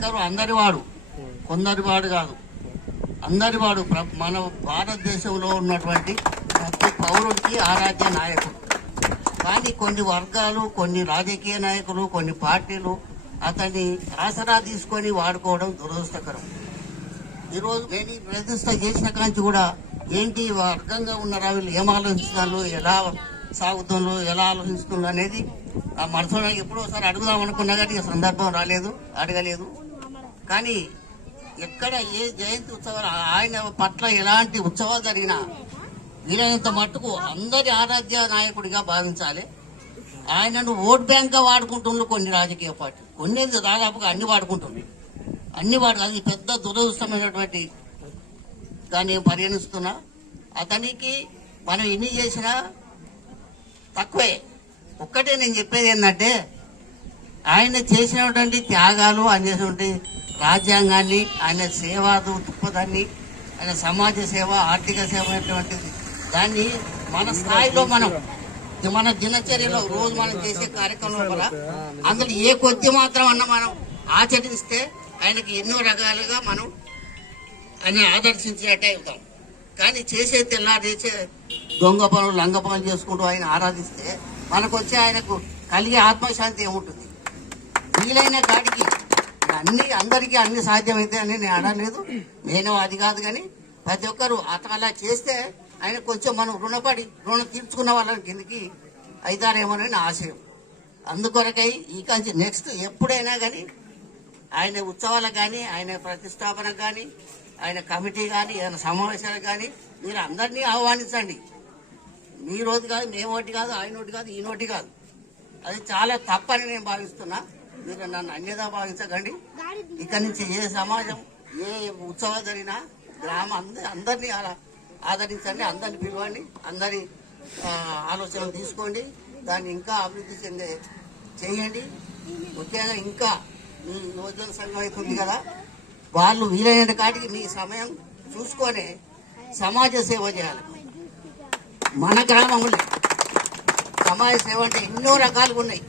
అంబేద్కర్ అందరివాడు, కొందరివాడు కాదు, అందరివాడు. మన భారతదేశంలో ఉన్నటువంటి ప్రతి పౌరుడికి ఆరాధ్య నాయకుడు. కానీ కొన్ని వర్గాలు, కొన్ని రాజకీయ నాయకులు, కొన్ని పార్టీలు అతన్ని ఆసరా తీసుకొని వాడుకోవడం దురదృష్టకరం. ఈరోజు నేను ప్రతిష్ట చేసిన కాంచి కూడా ఏంటి వర్గంగా ఉన్నారా, వీళ్ళు ఏం ఆలోచిస్తున్నారు, ఎలా సాగుతుండ్రు, ఎలా ఆలోచిస్తున్నారు అనేది ఆ మనసులో ఎప్పుడో ఒకసారి అడుగుదాం అనుకున్నా కానీ సందర్భం రాలేదు, అడగలేదు. కానీ ఎక్కడ ఏ జయంతి ఉత్సవాలు, ఆయన పట్ల ఎలాంటి ఉత్సవాలు జరిగినా వీలైనంత మట్టుకు అందరి ఆరాధ్య నాయకుడిగా భావించాలి. ఆయనను ఓట్ బ్యాంక్ గా వాడుకుంటున్నారు కొన్ని రాజకీయ పార్టీ, కొన్ని దాదాపుగా అన్ని వాడుకుంటున్నారు. అది పెద్ద దురదృష్టమైనటువంటి దాన్ని పరిగణిస్తున్నా. అతనికి మనం ఎన్ని చేసినా తక్కువే. ఒక్కటే నేను చెప్పేది ఏంటంటే, ఆయన చేసినటువంటి త్యాగాలు, ఆయన చేసినటువంటి రాజ్యాంగాన్ని, ఆయన సేవా దృక్పథాన్ని, ఆయన సమాజ సేవ, ఆర్థిక సేవ అనేటువంటిది దాన్ని మన స్థాయిలో మన దినచర్యలో రోజు మనం చేసే కార్యక్రమం వల్ల అందులో ఏ కొద్ది మాత్రం అన్న మనం ఆచరిస్తే ఆయనకి ఎన్నో రకాలుగా మనం ఆయన ఆదర్శించినట్టే అవుతాం. కానీ చేసే తెల్లారేసే దొంగ పనులు, లంగ పనులు చేసుకుంటూ ఆయన ఆరాధిస్తే మనకు వచ్చే ఆయనకు కలిగే ఆత్మశాంతి ఏముంటుంది? వీలైన కాడికి అందరికీ అన్ని సాధ్యమైతే అని నేను అనలేదు, నేను అది కాదు. కానీ ప్రతి ఒక్కరు అలా చేస్తే ఆయన కొంచెం మనం రుణం తీర్చుకున్న వాళ్ళని కిందకి అవుతారేమోనని ఆశయం. అందుకొరకై ఈ కంచి నెక్స్ట్ ఎప్పుడైనా కానీ ఆయన ఉత్సవాలకు కానీ, ఆయన ప్రతిష్టాపనకు కానీ, ఆయన కమిటీ కానీ, ఏదైనా సమావేశాలకు కానీ మీరు అందరినీ ఆహ్వానించండి. మీ రోజు కాదు, మేమోటి కాదు, ఆయనోటి కాదు, ఈనోటి కాదు. అది చాలా తప్పని నేను భావిస్తున్నా. మీరు నన్ను అన్యదా భావించకండి. ఇక్కడి నుంచి ఏ సమాజం, ఏ ఉత్సవాలు జరిగినా అందరినీ అలా ఆదరించండి, అందరిని పిలవండి, అందరి ఆలోచనలు తీసుకోండి, దాన్ని ఇంకా అభివృద్ధి చేయండి. ముఖ్యంగా ఇంకా మీ యువజన సంఘం అవుతుంది కదా, వాళ్ళు వీలైన కాటికి మీ సమయం చూసుకొని సమాజ సేవ చేయాలి. మన గ్రామంలో సమాజ సేవ అంటే ఎన్నో రకాలుగా ఉన్నాయి.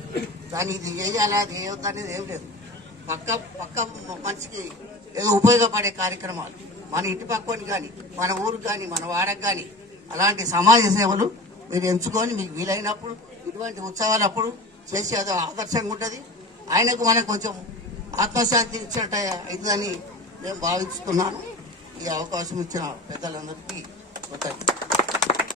దాన్ని ఇది చేయాలా, అది చేయవద్దు అనేది ఏం లేదు. పక్క మనిషికి ఏదో ఉపయోగపడే కార్యక్రమాలు మన ఇంటి పక్కని కానీ, మన ఊరికి కానీ, మన వాడకు కానీ అలాంటి సమాజ సేవలు మీరు ఎంచుకొని మీకు వీలైనప్పుడు ఇటువంటి ఉత్సవాలు అప్పుడు చేసి అది ఆదర్శంగా ఉంటుంది. ఆయనకు మనకు కొంచెం ఆత్మశాంతి ఇచ్చినట్టు అవుతుందని నేను భావిస్తున్నాను. ఈ అవకాశం ఇచ్చిన పెద్దలందరికీ కృతజ్ఞతలు.